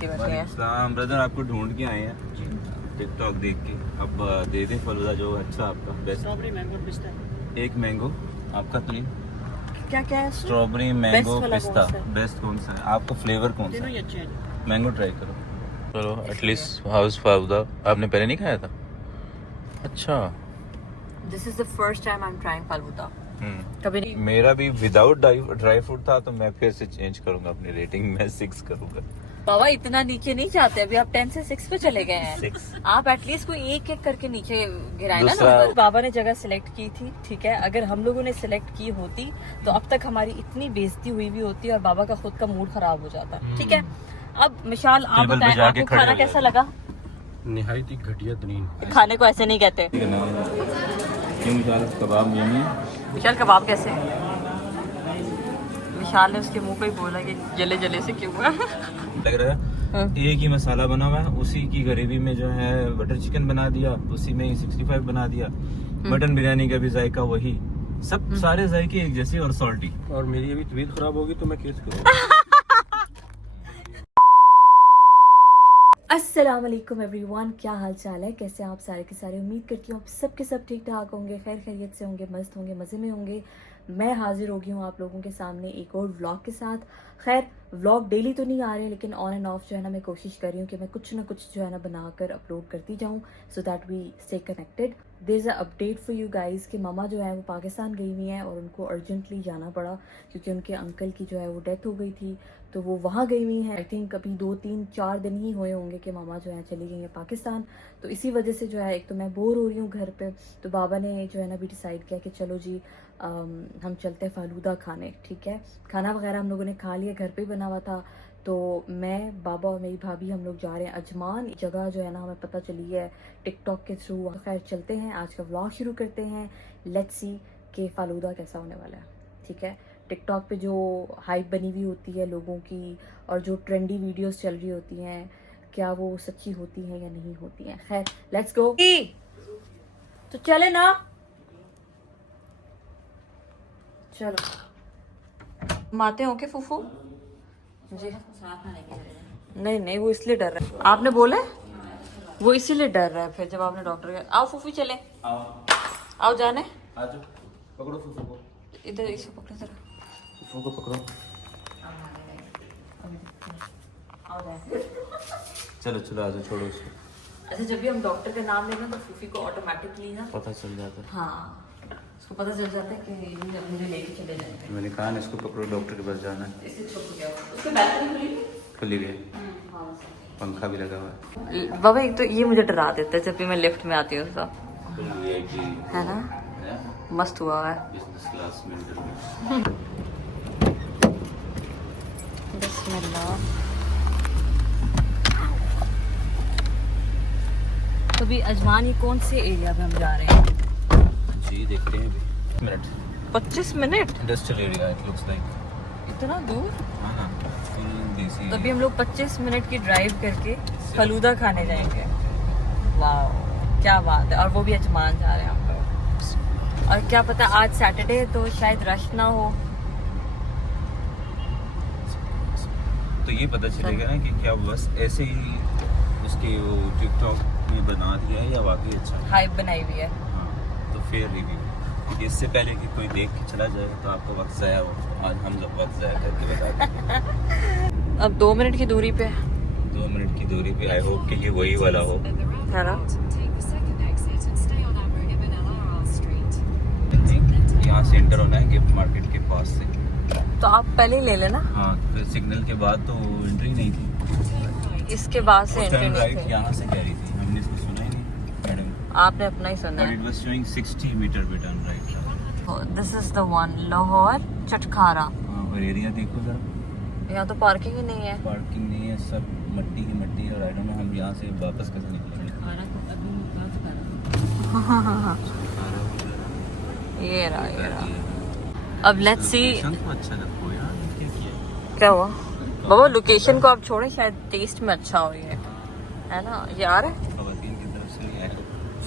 Brother आपको ढूंढ के आए हैं टिकटॉक देख के। अब दे दे फलूदा जो अच्छा आपका बेस्ट। स्ट्रॉबेरी मैंगो पिस्ता। एक मैंगो आपका तो नहीं। क्या क्या है? स्ट्रॉबेरी मैंगो वाला पिस्ता कौन सा है? बेस्ट कौन सा है आपको? फ्लेवर कौन सा तीनों है? ही अच्छे हैं। मैंगो ट्राई करो। चलो एटलीस्ट हाउस फलूदा आपने पहले नहीं खाया था? अच्छा this is the first time I am trying falooda. कभी नहीं। मेरा भी विदाउट ड्राई फ्रूट था तो मैं फिर से चेंज करूंगा अपनी रेटिंग, मैं 6 करूंगा। बाबा इतना नीचे नहीं जाते, अभी आप 10 से 6 पे चले गए हैं। 6 आप एटलीस्ट कोई एक एक करके नीचे गिराए ना। दूसरा- बाबा ने जगह सिलेक्ट की थी, ठीक है। अगर हम लोगों ने सिलेक्ट की होती तो अब तक हमारी इतनी बेइज्जती हुई भी होती और बाबा का खुद का मूड खराब हो जाता, ठीक है। अब मिशाल आप टेबल पे बताएं जाके आपको खड़े खाना हो कैसा जाओ। लगा? निहायत ही घटिया तरीन। खाने को ऐसे नहीं कहते। कबाब यमी विशाल कबाब कैसे? विशाल ने उसके मुंह पे ही बोला कि जले जले से क्यों हुआ। लग रहा है एक ही मसाला बना हुआ है, उसी की ग्रेवी में जो है बटर चिकन बना दिया, उसी में 65 बना दिया, मटन बिरयानी का भी जायका वही, सब सारे जायके एक जैसे और सॉल्टी। और मेरी अभी तबीयत खराब होगी तो मैं केस करूँगा। अस्सलाम वालेकुम एवरीवन, क्या हाल चाल है? कैसे आप सारे के सारे? उम्मीद करती हूँ आप सबके सब ठीक ठाक होंगे, खैर खैरियत से होंगे, मस्त होंगे, मज़े में होंगे। मैं हाजिर हो गई हूँ आप लोगों के सामने एक और व्लॉग के साथ। खैर व्लॉग डेली तो नहीं आ रहे, लेकिन ऑन एंड ऑफ जो है ना मैं कोशिश कर रही हूँ कि मैं कुछ ना कुछ जो है ना बनाकर अपलोड करती जाऊँ, so that we stay connected. There is a update for you guys कि मामा जो है वो पाकिस्तान गई हुई हैं और उनको अर्जेंटली जाना पड़ा क्योंकि उनके अंकल की जो है वो डेथ हो गई थी, तो वो वहाँ गई हुई हैं। आई थिंक अभी 2-3-4 दिन ही हुए होंगे कि मामा जो है चली गई हैं पाकिस्तान। तो इसी वजह से जो है एक तो मैं बोर हो रही हूँ घर पे, तो बाबा ने जो है ना भी डिसाइड किया कि चलो जी हम चलते हैं फालूदा खाने, ठीक है। खाना वगैरह हम लोगों ने खा लिया, घर पे ही बना हुआ था। तो मैं, बाबा और मेरी भाभी हम लोग जा रहे हैं अजमान। जगह जो है ना हमें पता चली है टिकटॉक के थ्रू। खैर चलते हैं, आज का व्लॉग शुरू करते हैं। लेट्स सी कि फालूदा कैसा होने वाला है, ठीक है। टिकटॉक पे जो हाइप बनी हुई होती है लोगों की और जो ट्रेंडी वीडियोस चल रही होती हैं, क्या वो सच्ची होती हैं या नहीं होती हैं? खैर लेट्स गो। तो चले ना, चलो। माते हो के फूफू जी? नहीं नहीं, वो इसलिए डर रहा है, आपने बोला वो इसीलिए डर रहा है। फिर जब आपने डॉक्टर के आओ फूफू चले, आओ जाने, पकड़ो फूफू को, इधर इसको पकड़ो जरा, फूफू को पकड़ो। चलो चलो आजो, छोड़ो उसको। अच्छा जब भी हम डॉक्टर का नाम लेना तो फूफी को ऑटोमेटिकली ना पता चल जाता है। हाँ, उसको पता चल जाता है कि ये मुझे लेके चले जाएंगे। मैंने कहा ना इसको पकड़ो, डॉक्टर के पास जाना है। इससे छुप गया उसको, बैल्कनी खुली हुई है, पंखा भी लगा हुआ है। बाबा एक तो ये मुझे डरा देता है जब भी मैं लिफ्ट में आती हूँ तो, है ना, मस्त हुआ है। बिजनेस क्लास में इंटरव्यू। बिस्मिल्लाह। तो भी अजमान ही कौन से एरिया में हम जा रहे हैं? जी देखते हैं अभी। Minute 25 minute industrial area it looks like. इतना दूर? हाँ फुल देसी। तो अभी हम लोग 25 मिनट की ड्राइव करके फलूदा खाने जाएंगे। वाह क्या बात है, और वो भी अजमान जा रहे हैं हम लोग। और क्या पता आज सैटरडे है तो शायद रश ना हो। तो ये पता चलेगा ना कि क्या बस ऐसे ही उसके वो टिकटॉक में बना दिया है या वाकई अच्छा है। हाइप बनाई हुई है। हाँ तो फेयर रिव्यू, क्योंकि इससे पहले कि कोई देख के चला जाए तो आपको वक्त ज़ाया हो। आज हम जब वक्त ज़ाया करके बताते हैं। अब 2 मिनट की दूरी पे, 2 मिनट की दूरी पे। आई होप कि ये वही वाला हो, है ना। यहाँ से एंटर होना है गिफ्ट मार्केट के पास से। तो आप पहले ही ले लेना। हाँ फिर सिग्नल के बाद तो एंट्री नहीं थी, इसके बाद से एंट्री नहीं राइट थी। यहाँ से कह रही थी, हमने इसको सुना ही नहीं मैडम। आपने अपना ही सुना But it was showing 60 metre पे टर्न राइट। है। This is the one, Lahore Chatkhara. हाँ और एरिया देखो जरा, यहाँ तो पार्किंग ही नहीं है। पार्किंग नहीं है, सब मट्टी ही मट्टी है। और आई डोंट नो हम यहाँ से वापस कैसे निकलेंगे। ये रहा। अब लेट्स सी लोकेशन तो अच्छा रखो यार, क्या किया। क्या हुआ बाबा। लोकेशन को आप छोड़ें, शायद टेस्ट में अच्छा हो ये, है ना। ये आ रहा है, खवातीन की तरफ से नहीं आया।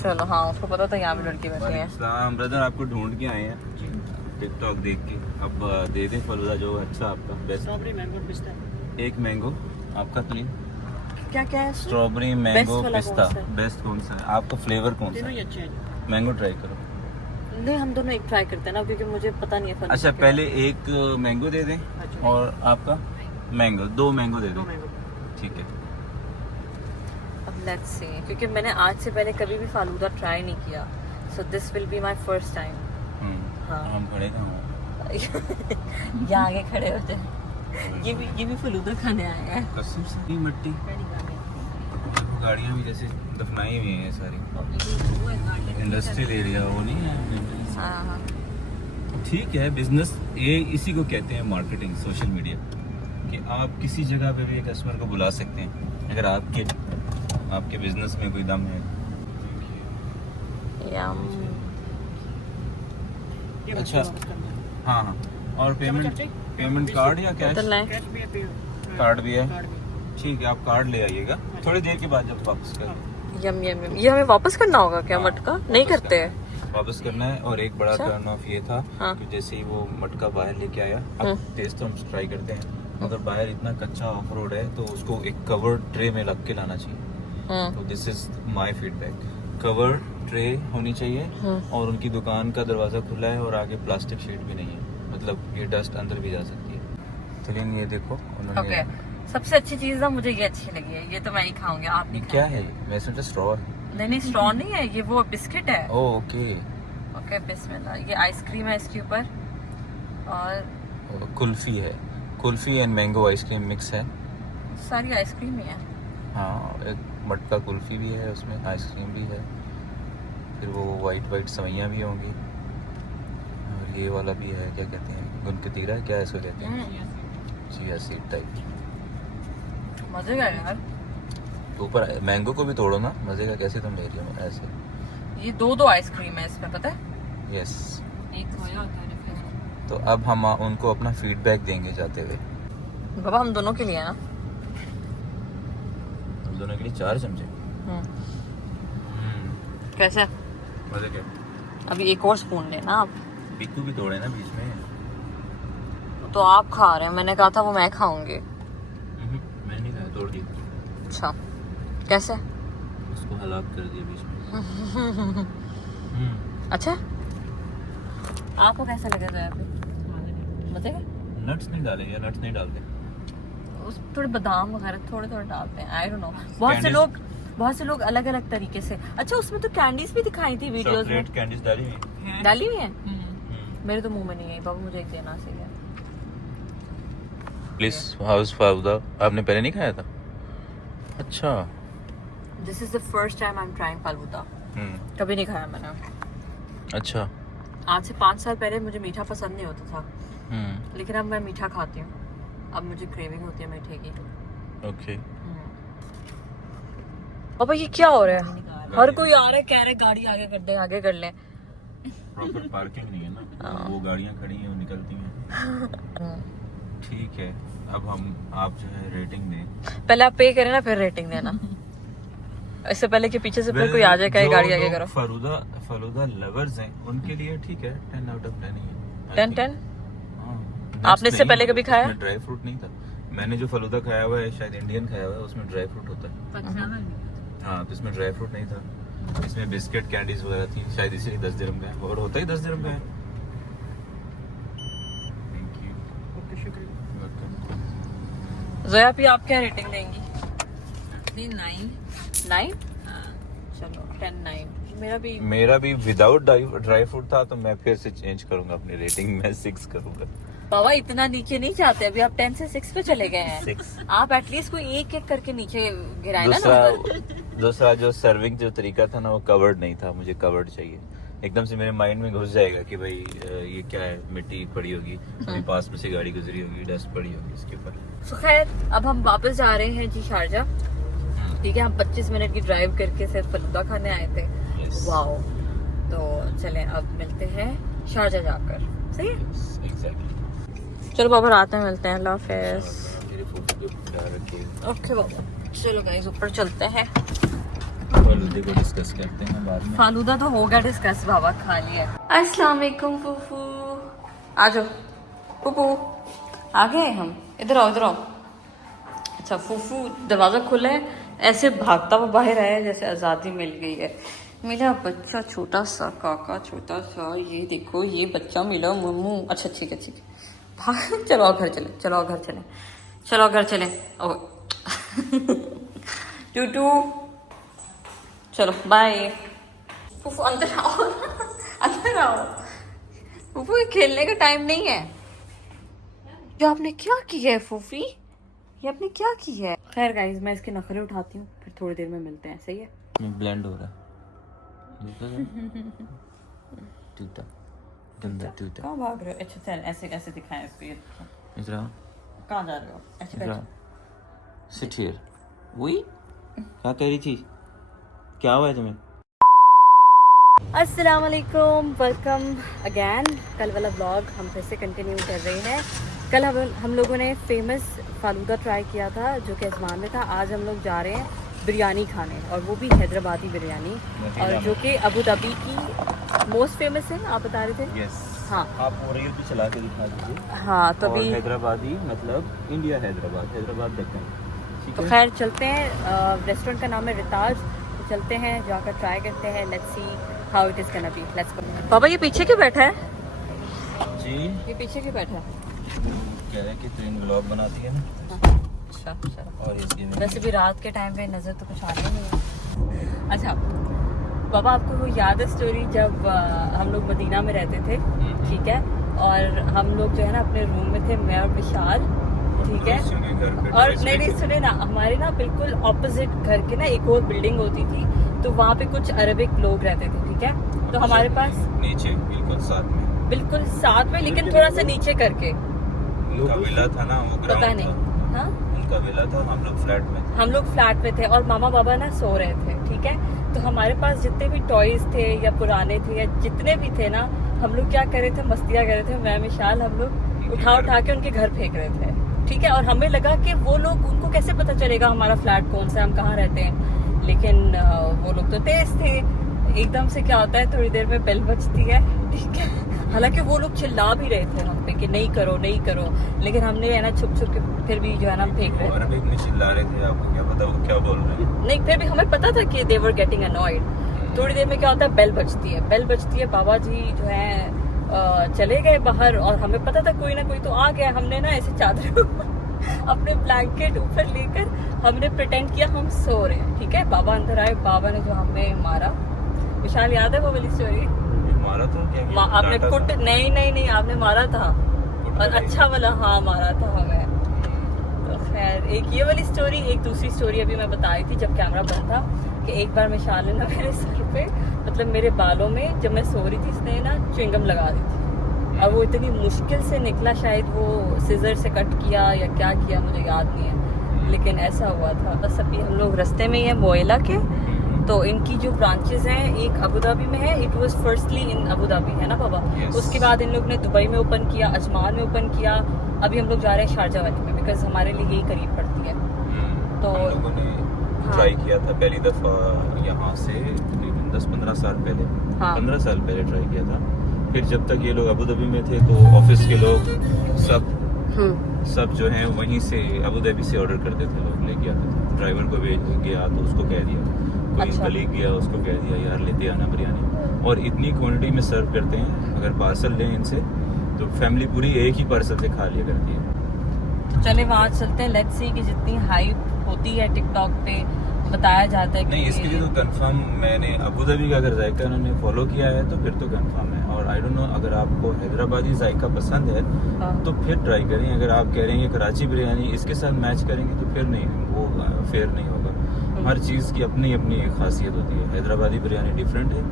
चलो। हाँ उसको पता था यहाँ पे लड़की बैठी है। सलाम ब्रदर, आपको ढूंढ के आए हैं टिकटॉक देख के। अब दे दे फलूदा जो अच्छा आपका बेस्ट। स्ट्रॉबेरी मैंगो पिस्ता। एक मैंगो आपका तो नहीं। क्या क्या है? स्ट्रॉबेरी, मैंगो, वाला पिस्ता। कौन सा है? बेस्ट कौन सा है आपको? फ्लेवर कौन सा तीनों ही है? अच्छे हैं। मैंगो ट्राई करो। नहीं, हम दोनों एक ट्राई करते हैं ना, क्योंकि मुझे पता नहीं है फल अच्छा क्या पहले एक मैंगो दे दें अच्छा। और आपका मैंगो, 2 मैंगो दे दो दें। मैंगो। ठीक है। है। अब लेट्स सी, क्योंकि मैंने आज से पहले कभी भी फालूदा ट्राई नहीं किया, so this will be my first time. हाँ। हम खड़े कहाँ हैं? यहाँ आगे खड़े हो जाए। ये भी फालूदा खाने आए हैं। कसम से नहीं मिट्टी, गाड़ियाँ भी जैसे दफनाई हुई हैं ये सारी। इंडस्ट्रियल एरिया वो नहीं है। हाँ। ठीक है, बिजनेस ये इसी को कहते हैं मार्केटिंग, सोशल मीडिया, कि आप किसी जगह पे भी कस्टमर को बुला सकते हैं अगर आपके बिजनेस में कोई दम है। ये अच्छा। वापस करना है। हाँ हाँ। और पेमेंट कार्ड या कैश? कैश भी है, कार्ड भी है। कार्ड भी। ठीक है, आप कार्ड ले आइएगा थोड़ी देर के बाद जब वापस कर। यम यम यम। ये हमें वापस करना होगा क्या हाँ, मटका? नहीं वापस करते करना हैं। है। वापस करना है। और एक बड़ा अच्छा। टर्न ऑफ ये था हाँ। कि जैसे ही वो मटका बाहर लेके आया, अब टेस्ट तो हम ट्राई करते हैं, अगर बाहर इतना कच्चा ऑफ रोड है तो उसको एक कवर्ड ट्रे में रख के लाना चाहिए। तो this is my feedback, cover tray होनी चाहिए। और उनकी दुकान का दरवाजा खुला है और आगे प्लास्टिक शीट भी नहीं है, मतलब ये डस्ट अंदर भी जा सकती है। चलिए ये देखो उन्होंने ओके, सबसे अच्छी चीज ना मुझे ये अच्छी लगी है, ये तो मैं ही खाऊंगी, आप ये नहीं क्या खाएंगे। है? मैं सोचा स्ट्रॉ है। नहीं स्ट्रॉ नहीं है, ये वो बिस्किट है। ओके। ओके बिस्मिल्लाह। ये आइसक्रीम है इसके ऊपर, और कुल्फी है, kulfi and mango ice cream mix है। सारी आइसक्रीम ही है। हाँ, एक मटका कुल्फी भी है उसमें, आइसक्रीम भी है, फिर वो वाइट सवैयाँ भी होंगी, और ये वाला भी है, क्या कहते हैं, गुनकतीरा क्या है इसको कहते हैं, चिया सीड टाइप। मजे का यार। तो ऊपर मैंगो को भी तोड़ो ना, मजे का कैसे तुम ले रही हो ऐसे? ये दो आइसक्रीम है इसमें, पता है? यस। एक खोया होता है। तो अब हम उनको अपना फीडबैक देंगे जाते हुए। बाबा हम दोनों के लिए है ना? हम दोनों के लिए 4 चमचे। कैसे? मजे क्या? अभी एक और स्पून लेना आप। बिक्कू भी तोड़े ना बीच में। तो आप खा रहे हैं, मैंने कहा था वो मैं खाऊंगी। मैं नहीं खाया, तोड़ दिया। अच्छा, कैसे? उसको हलाक कर दिया बीच में। अच्छा, आपको कैसा लगा था यहाँ पे? मजे का? नट्स नहीं डाले या नट्स नहीं डालते? उस थोड़े बादाम वगैरह थोड़े डालते हैं, आई डोंट नो। बहुत से लोग अलग अलग तरीके से। अच्छा, उसमें तो कैंडीज भी दिखाई थी वीडियोस में। चॉकलेट कैंडीज डाली हुई। डाली हुई है? मेरे तो मुंह में नहीं आई बाबू, मुझे एक देना चाहिए। प्लीज हाउस फाउदा आपने पहले नहीं खाया था? अच्छा। This is the first time I am trying falooda. कभी नहीं खाया मैंने। अच्छा। आज से 5 साल पहले मुझे मीठा पसंद नहीं होता था, लेकिन अब मैं मीठा खाती हूँ। अब मुझे क्रेविंग होती है मीठे की। ओके। पापा ये क्या हो रहा है? हर कोई आ रहा है, कह रहे गाड़ी आगे कर दे, आगे कर ले। प्रॉपर पार्किंग नहीं है ना, वो गाड़ियां खड़ी हैं, वो निकलती हैं। ठीक है, अब आप जो है रेटिंग दें। पहले आप पे करें ना, फिर रेटिंग देना। इससे पहले कि पीछे से फिर कोई आ जाए कहे गाड़ी आगे करो। फालूदा लवर्स हैं उनके लिए ठीक है, 10 आउट ऑफ 10 ही है। 10? आपने इससे पहले कभी खाया? ड्राई फ्रूट नहीं था। मैंने जो फालूदा खाया हुआ है शायद इंडियन खाया हुआ है, उसमें ड्राई फ्रूट होता है। हाँ, तो इसमें ड्राई फ्रूट नहीं था, इसमें बिस्किट कैंडीज वगैरह थी, शायद इसीलिए 10 दिरहम का है, और होता ही 10 दिरहम का है। Thank you. ओके, शुक्रिया। जोया भी आप क्या रेटिंग देंगी? 9? चलो 10 9। मेरा भी विदाउट ड्राई फ्रूट था, तो मैं फिर से चेंज करूंगा अपनी रेटिंग, मैं 6 करूंगा। बाबा इतना नीचे नहीं जाते, अभी आप 10 से 6 पे चले गए हैं। 6। आप एटलीस्ट कोई एक एक करके नीचे गिराए ना। दूसरा जो सर्विंग जो तरीका था ना, वो कवर्ड नहीं था, मुझे कवर्ड चाहिए। एकदम से मेरे माइंड में घुस जाएगा कि भाई ये क्या है, मिट्टी पड़ी होगी, अभी पास में से गाड़ी गुजरी होगी, डस्ट पड़ी होगी इसके ऊपर। तो खैर, अब हम वापस जा रहे हैं जी शारजा। ठीक है, हम 25 मिनट की ड्राइव करके सिर्फ फालूदा खाने आए थे। वाओ। तो चलें अब मिलते हैं शारजा जाकर। सही है? एग्जैक्टली। चलो बाबा, रात में मिलते हैं। अल्लाह हाफिज़। मेरे फोटो को प्यार रखिएगा। ओके बाबा, चलो गाइस ऊपर चलते हैं। फालूदे को डिस्कस करते हैं बाद में। फालूदा तो हो गया डिस्कस, बाबा खा लिया। अस्सलाम वालेकुम फूफू, आ जाओ। फूफू आ गए हम, इधर आओ इधर आओ। अच्छा फूफू, दरवाजा खुला है, ऐसे भागता हुआ बाहर आया जैसे आज़ादी मिल गई है। मेरा बच्चा छोटा सा, काका छोटा सा, ये देखो ये बच्चा मिला मम्मू। अच्छा ठीक है ठीक है, भाग चलो घर चले, चलो घर चले, चलो घर चले। ओ टूटू चलो बाय। फूफू अंदर आओ, अंदर आओ। फूफू ये खेलने का टाइम नहीं है। ये आपने क्या किया है फूफी, ये आपने क्या किया है? खैर गाइस, मैं इसके नखरे उठाती हूँ, फिर थोड़ी देर में मिलते हैं। सही है, ब्लेंड हो रहा है। टूटा गंदा टूटा। कहाँ भाग रहे हो? अच्छा चल ऐसे ऐसे दिखाएं इसको। ये इधर आओ, कहाँ जा रहे हो? ऐसे इधर बैठो। आओ। Sit here. वही क्या कह रही थी? क्या हुआ है तुम्हें? अस्सलाम वालेकुम, वेलकम अगैन। कल वाला व्लॉग हम फिर से कंटिन्यू कर रहे हैं। कल हम लोगों ने फेमस फालूदा ट्राई किया था जो कि अजमान में था। आज हम लोग जा रहे हैं बिरयानी खाने, और वो भी हैदराबादी बिरयानी, और जो कि अबू धाबी की मोस्ट फेमस है। आप बता रहे थे? यस। हाँ, आप वो रील भी चला के दिखा दीजिए। हाँ तो और अभी हैदराबादी मतलब इंडिया हैदराबाद, हैदराबाद देखते ठीक तो है। खैर चलते हैं। रेस्टोरेंट का नाम है रिताज, तो चलते हैं जाकर ट्राई करते हैं। Let's see how it is gonna be. Let's go. पापा ये पीछे क्यों बैठा है? जी ये पीछे क्यों बैठा है? कह रहे हैं कि ट्रेन व्लॉग बनाती है ना, अच्छा चलो। और इसकी वैसे भी रात के टाइम पे नजर तो कुछ आ रही नहीं है। अच्छा बाबा, आपको वो याद है स्टोरी जब हम लोग मदीना में रहते थे, ठीक है, और हम लोग जो है ना अपने रूम में थे, मैं और विशाल, ठीक है, और नहीं सुने ना, हमारे ना बिल्कुल ऑपोजिट घर के ना एक और बिल्डिंग होती थी, तो वहाँ पे कुछ अरबिक लोग रहते थे, ठीक है। तो हमारे पास नीचे बिल्कुल साथ में, लेकिन थोड़ा सा नीचे करके उनका विला था ना, वो पता ग्राउंड नहीं। था। हाँ उनका विला था, हम लोग फ्लैट में थे। हम लोग फ्लैट में थे और मामा बाबा ना सो रहे थे, ठीक है। तो हमारे पास जितने भी टॉयज थे या पुराने थे या जितने भी थे ना, हम लोग क्या कर रहे थे, मस्तियाँ कर रहे थे। मैं विशाल हम लोग उठा के उनके घर फेंक रहे थे, ठीक है। और हमें लगा कि वो लोग, उनको कैसे पता चलेगा हमारा फ्लैट कौन सा, हम कहाँ रहते हैं। लेकिन वो लोग तो तेज थे। एकदम से क्या होता है, थोड़ी देर में बेल बजती है, ठीक है। हालांकि वो लोग चिल्ला भी रहे थे हम पे कि नहीं करो नहीं करो, लेकिन हमने है ना छुप छुप के फिर भी जो है ना फेंक रहे थे। अरबिक में चिल्ला रहे थे, आपको क्या पता वो क्या बोल रहे हैं? नहीं, फिर भी हमें पता था कि दे वर गेटिंग अनॉयड। थोड़ी देर में क्या होता है, बेल बजती है। बेल बजती है, बाबा जी जो है चले गए बाहर, और हमें पता था कोई ना कोई तो आ गया। हमने ना ऐसे चादर अपने ब्लैंकेट ऊपर लेकर हमने प्रिटेंड किया हम सो रहे हैं, ठीक है। बाबा अंदर आए, बाबा ने जो हमें मारा, विशाल याद है वो वाली स्टोरी? मारा था क्या? आपने कुट नहीं आपने मारा था, और अच्छा वाला, हाँ मारा था हमें। तो खैर एक ये वाली स्टोरी, एक दूसरी स्टोरी अभी मैं बता रही थी जब कैमरा बंद था, कि एक बार विशाल ने ना मेरे सर पे, मतलब मेरे बालों में, जब मैं सो रही थी, इसने ना च्युइंगम लगा दी थी। अब वो इतनी मुश्किल से निकला, शायद वो सिजर से कट किया या क्या किया, मुझे याद नहीं है, लेकिन ऐसा हुआ था। बस अभी हम लोग रास्ते में ही है मोएला के। तो इनकी जो ब्रांचेस हैं, एक अबू धाबी में है, it was firstly in Abu Dhabi, है ना बाबा? Yes. उसके बाद इन लोग ने दुबई में ओपन किया, अजमान में ओपन किया। अभी हम लोग जा रहे हैं शारजाह वाली में, बिकॉज हमारे लिए यही करीब पड़ती है। तो हम लोगों ने ट्राई किया था पहली दफा यहाँ से तकरीबन 10-15 साल पहले, 15 साल पहले ट्राई किया था। फिर जब तक ये लोग अबू धाबी में थे तो ऑफिस के लोग सब जो हैं वहीं से अबू धाबी से ऑर्डर करते थे, लोग लेके आते थे। ड्राइवर को भेज गया तो उसको कह दिया, कोई कलीग गया उसको कह दिया यार लेते आना बिरयानी, और इतनी क्वांटिटी में सर्व करते हैं। अगर पार्सल लें इनसे तो फैमिली पूरी एक ही पार्सल से खा लिया करती है। चले वहाँ चलते हैं, लेट्स सी कि जितनी हाइप होती है टिकटॉक पे, बताया जाता है कि नहीं, इसके लिए तो कंफर्म मैंने अबू धाबी का अगर जायका उन्होंने फॉलो किया है तो फिर तो कंफर्म है। और आई डोंट नो, अगर आपको हैदराबादी जायका पसंद है तो फिर ट्राई करें। अगर आप कह रहे हैं कि कराची बिरयानी इसके साथ मैच करेंगे तो फिर नहीं, वो फेयर नहीं होगा। हर चीज़ की अपनी अपनी एक खासियत होती है। हैदराबादी बिरयानी डिफरेंट है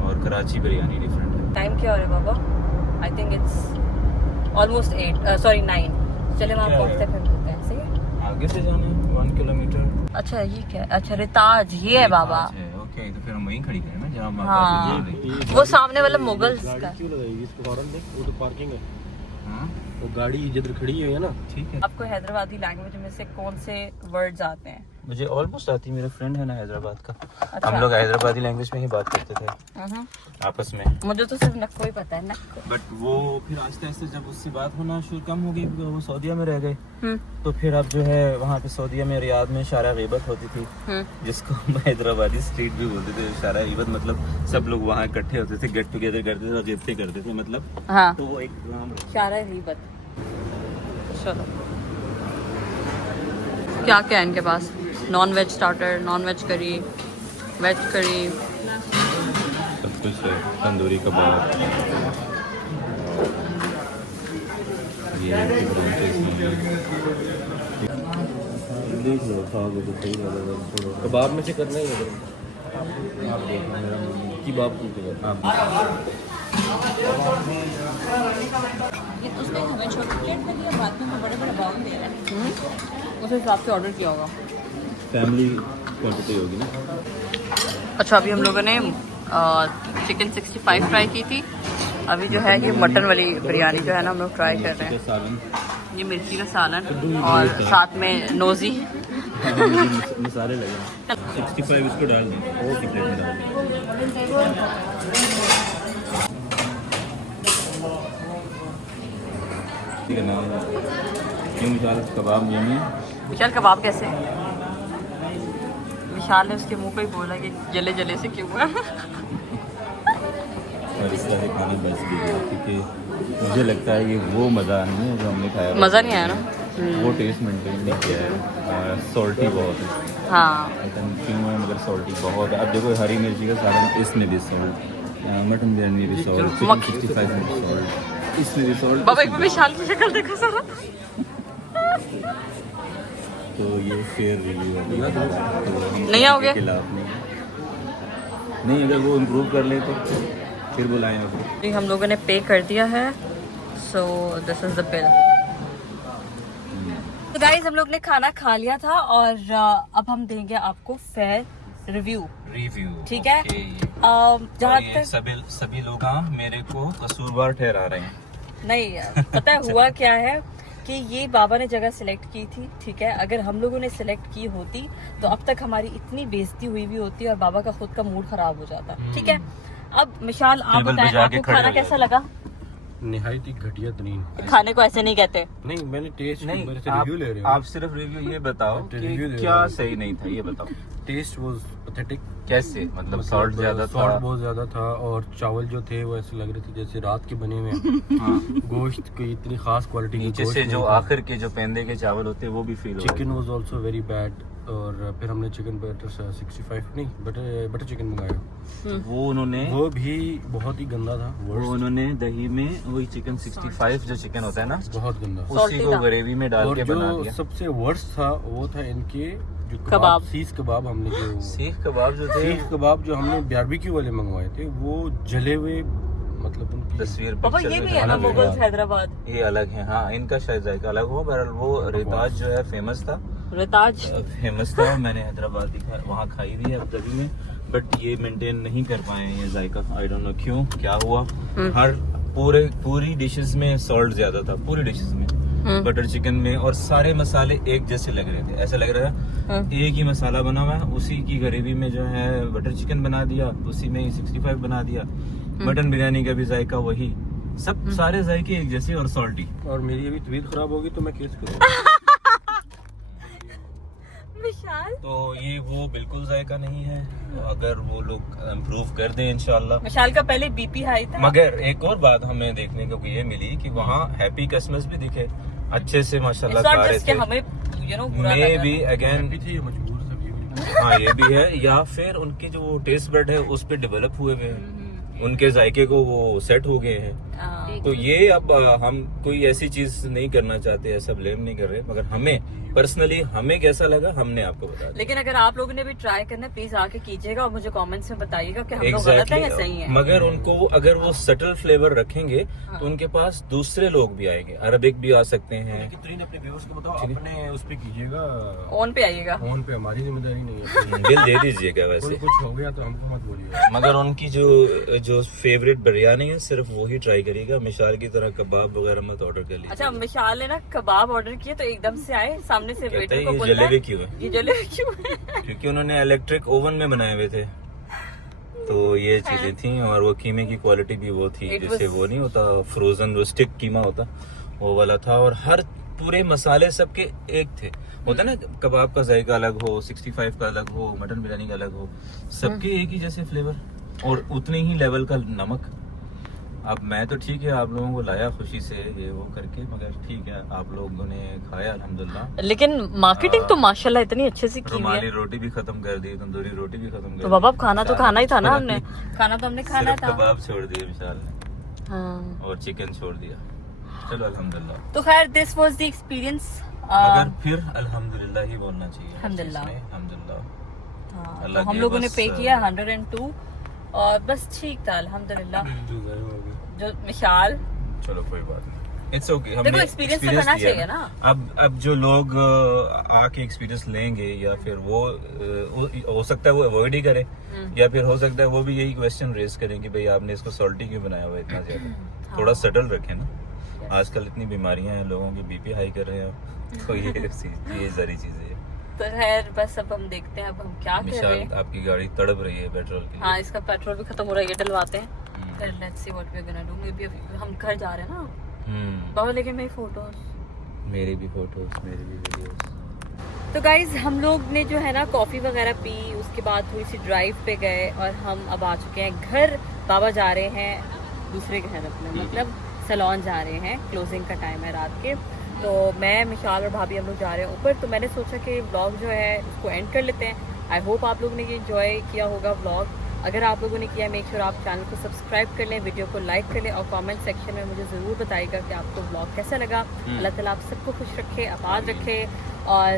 और कराची बिरयानी डिफरेंट है। टाइम क्या हो रहा है बाबा? I think it's almost 9। चले वहाँ पहुँचते फिर मिलते हैं, सही है? आगे से जाना है 1 किलोमीटर। अच्छा ये क्या? अच्छा रिताज ये है बाबा। ओके, तो फिर हम वहीं खड़ी करें ना जहाँ हाँ, वो सामने वाला मुगल्स का। क्यों लगाएगी इसको हॉर्न दे? वो तो पार्किंग है, हाँ वो गाड़ी जिधर खड़ी हुई है ना। ठीक है। आपको हैदराबादी लैंग्वेज में से कौन से वर्ड्स आते हैं? मुझे ऑलमोस्ट आती है, मेरा फ्रेंड है ना हैदराबाद का। हम लोग हैदराबादी लैंग्वेज में ही बात करते थे आपस में। मुझे तो सिर्फ नक्को ही पता है, नक्को। बट वो फिर आहिस्ते आहिस्ते जब उससे बात होना शुरू कम हो गई, वो सऊदीया में रह गए, तो फिर अब जो है वहाँ पे सऊदीया में रियाद में शारा ग़ीबत होती थी, जिसको हम हैदराबादी स्ट्रीट भी बोलते थे। शारा ग़ीबत मतलब सब लोग वहाँ इकट्ठे होते थे, गेट टुगेदर करते थे और गिफ्टें करते थे, मतलब हाँ, तो वो एक नाम शारा ग़ीबत। चलो क्या क्या है इनके पास? Non veg starter, non veg curry, veg curry, सब कुछ है। तंदूरी कबाब, ये देख लो, खाओगे तो सही लगेगा। कबाब में से करना ही है कबाब उसमें हमें छोटे प्लेट में दिया, बाद में हमें बड़े बड़े बाउल दे रहे हैं। उस हिसाब से ऑर्डर किया होगा, फैमिली क्वांटिटी होगी ना। अच्छा, अभी हम लोगों ने चिकन 65 ट्राई की थी। अभी जो है ये मटन वाली बिरयानी जो है ना हम लोग ट्राई कर रहे हैं। सालन, ये मिर्ची का सालन और साथ में नोजी। मसाले लगे 65 इसको डाल दें, और प्लेट में डाल दें। ठीक है ना, क्यों विशाल कबाब यमी है? विशाल कबाब कैसे है? विशाल ने उसके मुंह पे ही बोला कि जले जले से क्यों हुआ। और इस तरह खाना बच गया, क्योंकि मुझे लगता है कि वो मज़ा नहीं है जो हमने खाया। मज़ा नहीं आया ना, वो टेस्ट मेंटेन नहीं किया है। सॉल्टी बहुत है, हाँ। क्यों है, मगर सॉल्टी बहुत है। अब देखो हरी मिर्ची का सालन, इसमें भी सॉल्ट, मटन बिरयानी में भी सॉल्ट, चिकन 65 में भी सॉल्ट, इसमें भी सॉल्ट। बाबा एक बार विशाल की शक्ल देखो सारा। तो ये फेयर रिव्यू होगा, तो नहीं आओगे? खिलाफ नहीं, अगर वो इम्प्रूव कर ले तो फिर बुलाएं आपको। हम लोगों ने पे कर दिया है, so this is the bill. तो गाइस हम लोग ने खाना खा लिया था और अब हम देंगे आपको फेयर रिव्यू। ठीक है, जहाँ तक सभी लोग मेरे को कसूरवार ठहरा रहे हैं। नहीं, पता है हुआ क्या है कि ये बाबा ने जगह सिलेक्ट की थी, ठीक है। अगर हम लोगों ने सिलेक्ट की होती तो अब तक हमारी इतनी बेइज्जती हुई भी होती और बाबा का खुद का मूड खराब हो जाता, ठीक है। अब मिशाल आप बताएं, आपको खाना कैसा लगा? निहायत ही घटिया तरीन। खाने को ऐसे नहीं कहते। नहीं, मैंने टेस्ट नहीं, मेरे से रिव्यू ले रहे हो। आप सिर्फ रिव्यू ये बताओ कि क्या सही नहीं था, ये बताओ। Taste was pathetic. कैसे? मतलब सॉल्ट ज्यादा था, सॉल्ट बहुत ज्यादा था, और चावल जो थे वो ऐसे लग रहे थे जैसे रात के बने हुए। हाँ। गोश्त की इतनी खास क्वालिटी की नीचे से जो आखिर के जो पेंदे के चावल होते हैं वो भी फील हो रहा chicken was also very bad. और फिर हमने चिकन बटर 65 नहीं बटर चिकन मंगाया, वो उन्होंने वो भी बहुत ही गंदा था। वो उन्होंने दही में वही चिकन 65 जो चिकन होता है ना, बहुत गंदा, उसी को ग्रेवी में डाल और के बना जो दिया। सबसे वर्स्ट था वो था इनके जो कबाब, सीख कबाब हमने जो सीख कबाब जो थे, सीख कबाब जो हमने बारबेक्यू वाले मंगवाए थे, वो जले हुए, मतलब उनकी तस्वीर पापा ये भी है ना मुगल्स हैदराबाद, ये अलग है। हाँ, इनका शायद जायका अलग हो। बहरहाल वो रेताज जो है फेमस था, मैंने हैदराबादी वहाँ खाई हुई है अबुधाबी में, बट ये मेंटेन नहीं कर पाए हैं ये जायका। आई डोंट नो क्यों, क्या हुआ। हर पूरी डिशेस में सॉल्ट ज्यादा था, पूरी डिशेस में, बटर चिकन में, और सारे मसाले एक जैसे लग रहे थे। ऐसा लग रहा है एक ही मसाला बना हुआ है, उसी की ग्रेवी में जो है बटर चिकन बना दिया, उसी में 65 बना दिया, मटन बिरयानी का भी जायका वही, सब सारे जायके एक जैसे और सॉल्टी। और मेरी अभी तबीयत खराब होगी तो मैं केस करूंगा। विशाल, तो ये वो बिल्कुल जायका नहीं है। तो अगर वो लोग इम्प्रूव कर दें इंशाल्लाह। विशाल का पहले बीपी हाई था। मगर एक और बात हमें देखने को ये मिली कि वहाँ हैप्पी कस्टमर्स भी दिखे, अच्छे से माशाल्लाह खा रहे थे। हमें मे भी अगेन मजबूर सब ये भी। हाँ, ये भी है, या फिर उनके जो टेस्ट बड है उस पर डेवलप हुए हुए हैं, उनके जायके को वो सेट हो गए हैं। तो ये अब हम कोई ऐसी चीज नहीं करना चाहते, ऐसा ब्लेम नहीं कर रहे, मगर हमें पर्सनली हमें कैसा लगा हमने आपको बता दिया। लेकिन अगर आप लोगों ने भी ट्राई करना है प्लीज आके कीजिएगा और मुझे कमेंट्स में बताइएगा कि हम लोग गलत है या सही है। मगर उनको अगर वो सटल फ्लेवर रखेंगे तो उनके पास दूसरे लोग भी आएंगे, अरबिक भी आ सकते हैं। अपने व्यूअर्स को बताओ, अपने उस पे कीजिएगा, ऑन पे आइएगा। फोन पे, हमारी जिम्मेदारी नहीं है। बिल दे दीजिएगा वैसे, कुछ हो गया तो हमको मत बोलिएगा। मगर उनकी जो फेवरेट बिरयानी है सिर्फ वो ही ट्राई करिएगा, मिसाल की तरह कबाब वगैरह मत ऑर्डर कर लीजिए। अच्छा, मिशाल ने ना कबाब ऑर्डर किए तो एकदम से आए सामने से कहते वेटर हैं को ये बोलता जलेबी है क्यों है, ये जलेबी क्यों है? क्योंकि उन्होंने इलेक्ट्रिक ओवन में बनाए हुए थे, तो ये चीजें थी। और वो कीमे की क्वालिटी भी वो थी, It जैसे was- वो नहीं होता फ्रोजन वो स्टिक कीमा होता, वो वाला था। और हर पूरे मसाले सबके एक थे, होता ना कबाब का जायका अलग हो, 65 का अलग हो, मटन बिरयानी का अलग हो, सबके एक ही जैसे फ्लेवर और उतने ही लेवल का नमक। अब मैं तो ठीक है आप लोगों को लाया खुशी से ये वो करके, मगर ठीक है आप लोगों ने खाया अल्हम्दुलिल्लाह। लेकिन मार्केटिंग तो माशाल्लाह इतनी अच्छे से की हुई रुमाली है। रोटी भी खत्म कर दी, तंदूरी रोटी भी खत्म कर दी। तो बाबा खाना तो खाना ही था ना, सारा हमने खाना तो हमने खाना सिर्फ था। कबाब छोड़ दिए विशाल ने हाँ। और चिकन छोड़ दिया। चलो अल्हम्दुलिल्लाह। तो खैर दिस वाज द एक्सपीरियंस। मगर फिर अल्हम्दुलिल्लाह ही बोलना चाहिए। अल्हम्दुलिल्लाह। अल्हम्दुलिल्लाह। हाँ, अल्लाह तो हम की लोगों ने बस, पे किया 102 और बस ठीक था अल्हम्दुलिल्लाह। जो मिशाल चलो कोई बात नहीं, इट्स ओके। देखो experience तो करना चाहिए ना। अब जो लोग आके एक्सपीरियंस लेंगे या फिर वो हो सकता है वो अवॉइड ही करे, या फिर हो सकता है वो भी यही क्वेश्चन रेज करें कि भाई आपने इसको सॉल्टी क्यों बनाया हुआ है इतना ज्यादा। थोड़ा सटल रखें ना, आजकल इतनी बीमारियां हैं, लोगों की बीपी हाई कर रहे हैं, तो ये सारी चीजें हैं। तो खैर बस अब हम देखते हैं अब हम क्या कर रहे मिसाल हैं। आपकी गाड़ी तड़प रही है पेट्रोल के लिए। हाँ, इसका पेट्रोल भी खत्म हो रहा है, ये डलवाते हैं। फिर let's see what we are gonna do. Maybe हम घर जा रहे हैं ना बाबा, लेकिन मेरी फोटोज, मेरी भी फोटोज, मेरी भी वीडियोस। तो गाइज हम लोग ने जो है ना कॉफ़ी वगैरह पी, उसके बाद थोड़ी सी ड्राइव पे गए और हम अब आ चुके हैं घर। बाबा जा रहे हैं दूसरे घर अपने, मतलब सैलून जा रहे हैं, क्लोजिंग का टाइम है रात के। तो मैं मिशाल और भाभी हम लोग जा रहे हैं ऊपर। तो मैंने सोचा कि व्लॉग जो है उसको एंड कर लेते हैं। आई होप आप लोगों ने ये एंजॉय किया होगा व्लॉग। अगर आप लोगों ने किया मेक श्योर आप चैनल को सब्सक्राइब कर लें, वीडियो को लाइक कर लें और कमेंट सेक्शन में मुझे ज़रूर बताइएगा कि आपको व्लॉग कैसा लगा। अल्लाह ताला आप सबको खुश रखे, आबाद रखे और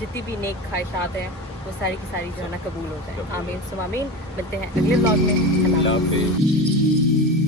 जितनी भी नेक ख्वाहिशात हैं वो सारी की सारी जो है ना कबूल हो जाए। आमीन सुम आमीन। मिलते हैं अगले व्लॉग में। अल्लाह हाफ़िज़। हाफिज़।